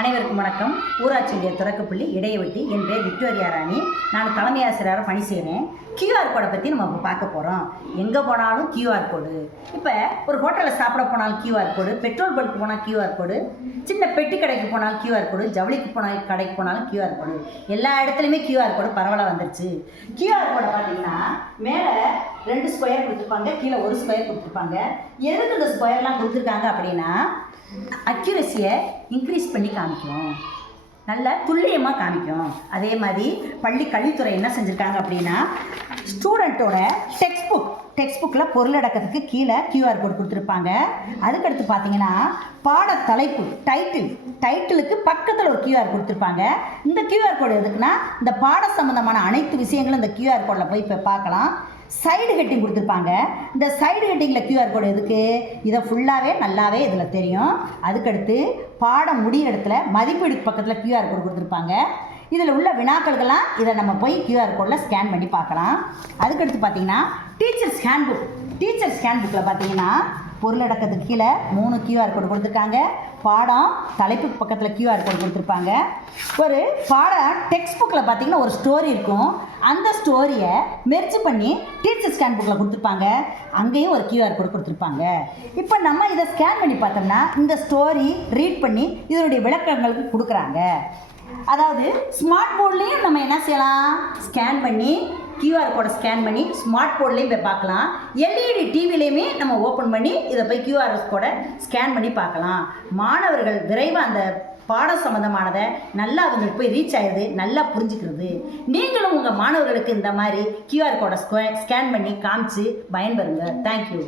அனைவருக்கும் வணக்கம். ஊராட்சி ஒன்றிய தொடக்கப்பள்ளி இடையவெட்டி. என் பேர் விக்டோரியா ராணி. நான் தலைமை ஆசிரியராக பணி செய்கிறேன். கியூஆர் கோடை பற்றி நம்ம இப்போ பார்க்க போகிறோம் எங்கே போனாலும் கியூஆர் கோடு இப்போ ஒரு ஹோட்டலில் சாப்பிட போனாலும் கியூஆர் கோடு பெட்ரோல் பல்க்கு போனால் கியூஆர் கோடு சின்ன பெட்டி கடைக்கு போனாலும் கியூஆர் கோடு ஜவுளிக்கு போனால் கடைக்கு போனாலும் கியூஆர் கோடு எல்லா இடத்துலையுமே கியூஆர் கோடு பரவலாக வந்துருச்சு. கியூஆர் கோடை பார்த்தீங்கன்னா மேலே ரெண்டு ஸ்கொயர் கொடுத்துருப்பாங்க. கீழே ஒரு ஸ்கொயர் கொடுத்துருப்பாங்க. எதுக்கு இந்த ஸ்கொயர்லாம் கொடுத்துருக்காங்க அப்படின்னா அக்யூரஸியை இன்க்ரீஸ் பண்ணி காமிக்கும். நல்ல துல்லியமாக காமிக்கும். அதே மாதிரி பள்ளி கல்வித்துறை என்ன செஞ்சுருக்காங்க அப்படின்னா ஸ்டூடெண்ட்டோட டெக்ஸ்ட் புக் டெக்ஸ்ட் புக்கில் பொருளடக்கத்துக்கு கீழே கியூஆர் கோட் கொடுத்துருப்பாங்க. அதுக்கடுத்து பார்த்தீங்கன்னா பாட தலைப்பு டைட்டில் டைட்டிலுக்கு பக்கத்தில் ஒரு கியூஆர் கொடுத்துருப்பாங்க. இந்த கியூஆர் கோடு எதுக்குன்னா இந்த பாட சம்மந்தமான அனைத்து விஷயங்களும் இந்த கியூஆர் கோடில் போய் இப்போ பார்க்கலாம். சைடு ஹெட்டிங் கொடுத்துருப்பாங்க. இந்த சைடு ஹெட்டிங்கில் கியூஆர் கோடு எதுக்கு? இதை ஃபுல்லாகவே நல்லாவே இதில் தெரியும். அதுக்கடுத்து பாடம் முடிய இடத்துல மதிப்பீடு பக்கத்தில் கியூஆர் கோடு கொடுத்துருப்பாங்க. இதில் உள்ள வினாக்களுக்கெல்லாம் இதை நம்ம போய் கியூஆர் கோடில் ஸ்கேன் பண்ணி பார்க்கலாம். அதுக்கடுத்து பார்த்தீங்கன்னா டீச்சர்ஸ் ஹேண்ட்புக் டீச்சர்ஸ் ஹேண்ட்புக்கில் பார்த்தீங்கன்னா பொருளடக்கத்துக்கு கீழே மூணு கியூஆர் கோடு கொடுத்துருக்காங்க. பாடம் தலைப்புக்கு பக்கத்தில் கியூஆர் கோடு கொடுத்துருப்பாங்க. ஒரு பாடம் டெக்ஸ்ட் புக்கில் பார்த்தீங்கன்னா ஒரு ஸ்டோரி இருக்கும். அந்த ஸ்டோரியை மெர்ஜ் பண்ணி டீச்சர் ஸ்கேன் புக்கில் கொடுத்துருப்பாங்க. அங்கேயும் ஒரு கியூஆர் கோடு கொடுத்துருப்பாங்க. இப்போ நம்ம இதை ஸ்கேன் பண்ணி பார்த்தோம்னா இந்த ஸ்டோரி ரீட் பண்ணி இதனுடைய விளக்கங்களுக்கு கொடுக்குறாங்க. அதாவது ஸ்மார்ட் போர்ட்லேயும் நம்ம என்ன செய்யலாம்? ஸ்கேன் பண்ணி கியூஆர் கோடை ஸ்கேன் பண்ணி ஸ்மார்ட் போர்ட்லேயும் போய் பார்க்கலாம். எல்இடி டிவிலையுமே நம்ம ஓப்பன் பண்ணி இதை போய் கியூஆர் கோடை ஸ்கேன் பண்ணி பார்க்கலாம். மாணவர்கள் விரைவாக அந்த பாடம் சம்மந்தமானதை நல்லா அவங்களுக்கு போய் ரீச் ஆயிடுது நல்லா புரிஞ்சுக்கிறது. நீங்களும் உங்கள் மாணவர்களுக்கு இந்த மாதிரி கியூஆர் கோடை ஸ்கேன் பண்ணி காமிச்சு பயன்பெறுங்க. தேங்க்யூ